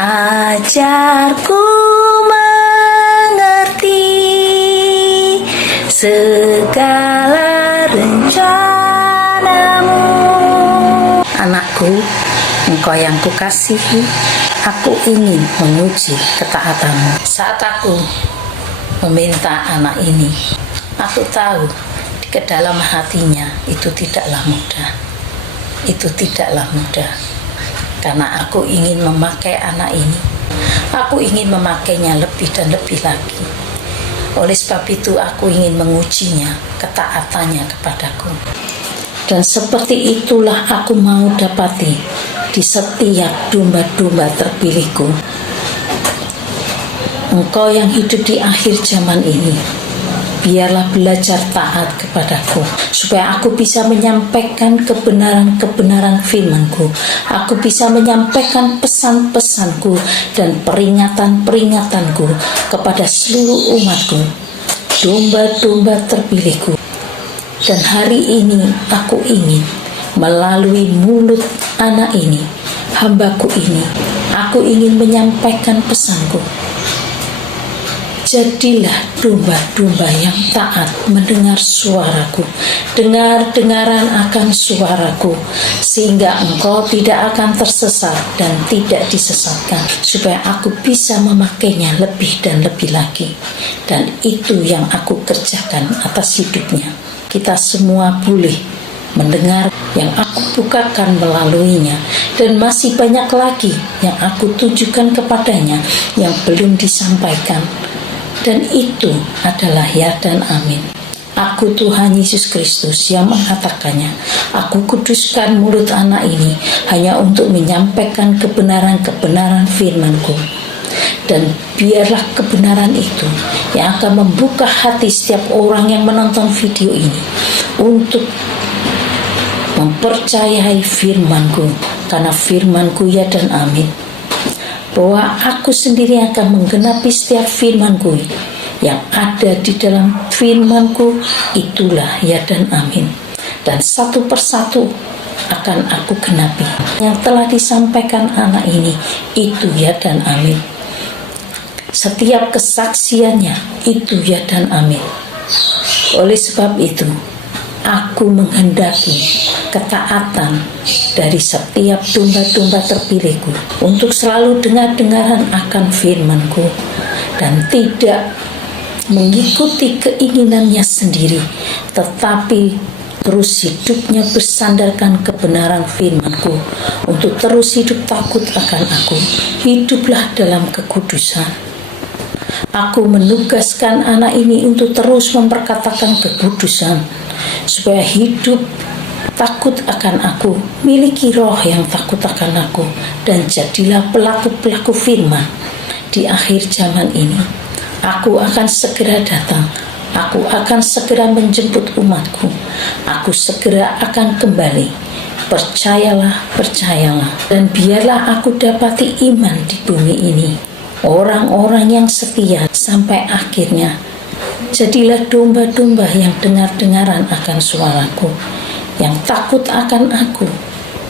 Ajarku mengerti segala rencanamu. Anakku, engkau yang kukasihi, aku ingin menguji ketaatanmu. Saat aku meminta anak ini, aku tahu di kedalam hatinya itu tidaklah mudah. Itu tidaklah mudah. Karena aku ingin memakai anak ini, aku ingin memakainya lebih dan lebih lagi. Oleh sebab itu aku ingin mengujinya, ketaatannya kepadaku. Dan seperti itulah aku mau dapati di setiap domba-domba terpilihku. Engkau yang hidup di akhir zaman ini, biarlah belajar taat kepadaku, supaya aku bisa menyampaikan kebenaran-kebenaran firman-Ku. Aku bisa menyampaikan pesan-pesanku dan peringatan-peringatanku kepada seluruh umatku, domba-domba terpilihku. Dan hari ini aku ingin melalui mulut anak ini, hambaku ini, aku ingin menyampaikan pesanku. Jadilah domba-domba yang taat mendengar suaraku, dengar-dengaran akan suaraku, sehingga engkau tidak akan tersesat dan tidak disesatkan, supaya aku bisa memakainya lebih dan lebih lagi. Dan itu yang aku kerjakan atas hidupnya. Kita semua boleh mendengar yang aku bukakan melaluinya, dan masih banyak lagi yang aku tunjukkan kepadanya yang belum disampaikan. Dan itu adalah ya dan amin. Aku Tuhan Yesus Kristus yang mengatakannya. Aku kuduskan mulut anak ini hanya untuk menyampaikan kebenaran-kebenaran firman-Ku. Dan biarlah kebenaran itu yang akan membuka hati setiap orang yang menonton video ini untuk mempercayai firman-Ku. Karena firman-Ku ya dan amin. Bahwa aku sendiri akan menggenapi setiap firman-Ku yang ada di dalam firman-Ku, itulah ya dan amin. Dan satu persatu akan aku genapi yang telah disampaikan anak ini, itu ya dan amin. Setiap kesaksiannya itu ya dan amin. Oleh sebab itu aku menghendaki ketaatan dari setiap domba-domba terpilihku untuk selalu dengar-dengaran akan firman-Ku dan tidak mengikuti keinginannya sendiri, tetapi terus hidupnya bersandarkan kebenaran firman-Ku untuk terus hidup takut akan aku. Hiduplah dalam kekudusan. Aku menugaskan anak ini untuk terus memperkatakan kekudusan, supaya hidup takut akan aku, miliki roh yang takut akan aku, dan jadilah pelaku-pelaku firman di akhir zaman ini. Aku akan segera datang, aku akan segera menjemput umatku, aku segera akan kembali. Percayalah, percayalah, dan biarlah aku dapati iman di bumi ini, orang-orang yang setia sampai akhirnya. Jadilah domba-domba yang dengar-dengaran akan suaraku, yang takut akan aku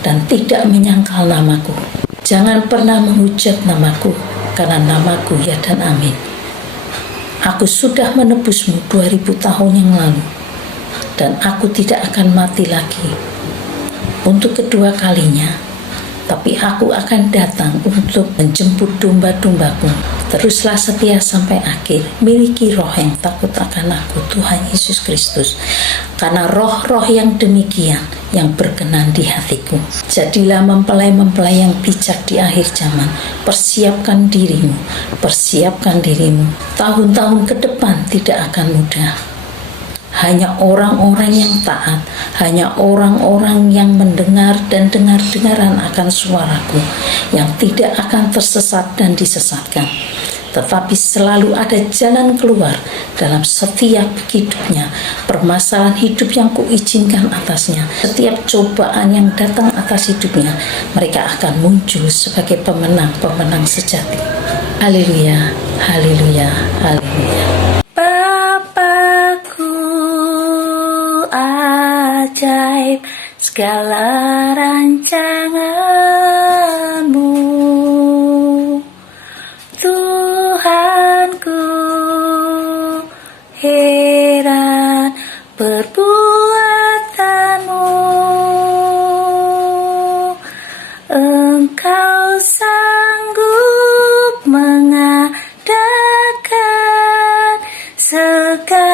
dan tidak menyangkal namaku. Jangan pernah menghujat namaku, karena namaku ya dan amin. Aku sudah menebusmu 2000 tahun yang lalu, dan aku tidak akan mati lagi untuk kedua kalinya. Tapi aku akan datang untuk menjemput domba-dombaku. Teruslah setia sampai akhir, miliki roh yang takut akan aku, Tuhan Yesus Kristus. Karena roh-roh yang demikian yang berkenan di hatiku. Jadilah mempelai-mempelai yang bijak di akhir zaman. Persiapkan dirimu, persiapkan dirimu. Tahun-tahun ke depan tidak akan mudah. Hanya orang-orang yang taat, hanya orang-orang yang mendengar dan dengar-dengaran akan suaraku, yang tidak akan tersesat dan disesatkan, tetapi selalu ada jalan keluar dalam setiap hidupnya, permasalahan hidup yang kuizinkan atasnya, setiap cobaan yang datang atas hidupnya, mereka akan muncul sebagai pemenang-pemenang sejati. Haleluya, haleluya, haleluya. Ajaib segala rancanganmu, perbuatanmu. Engkau sanggup mengadakan segala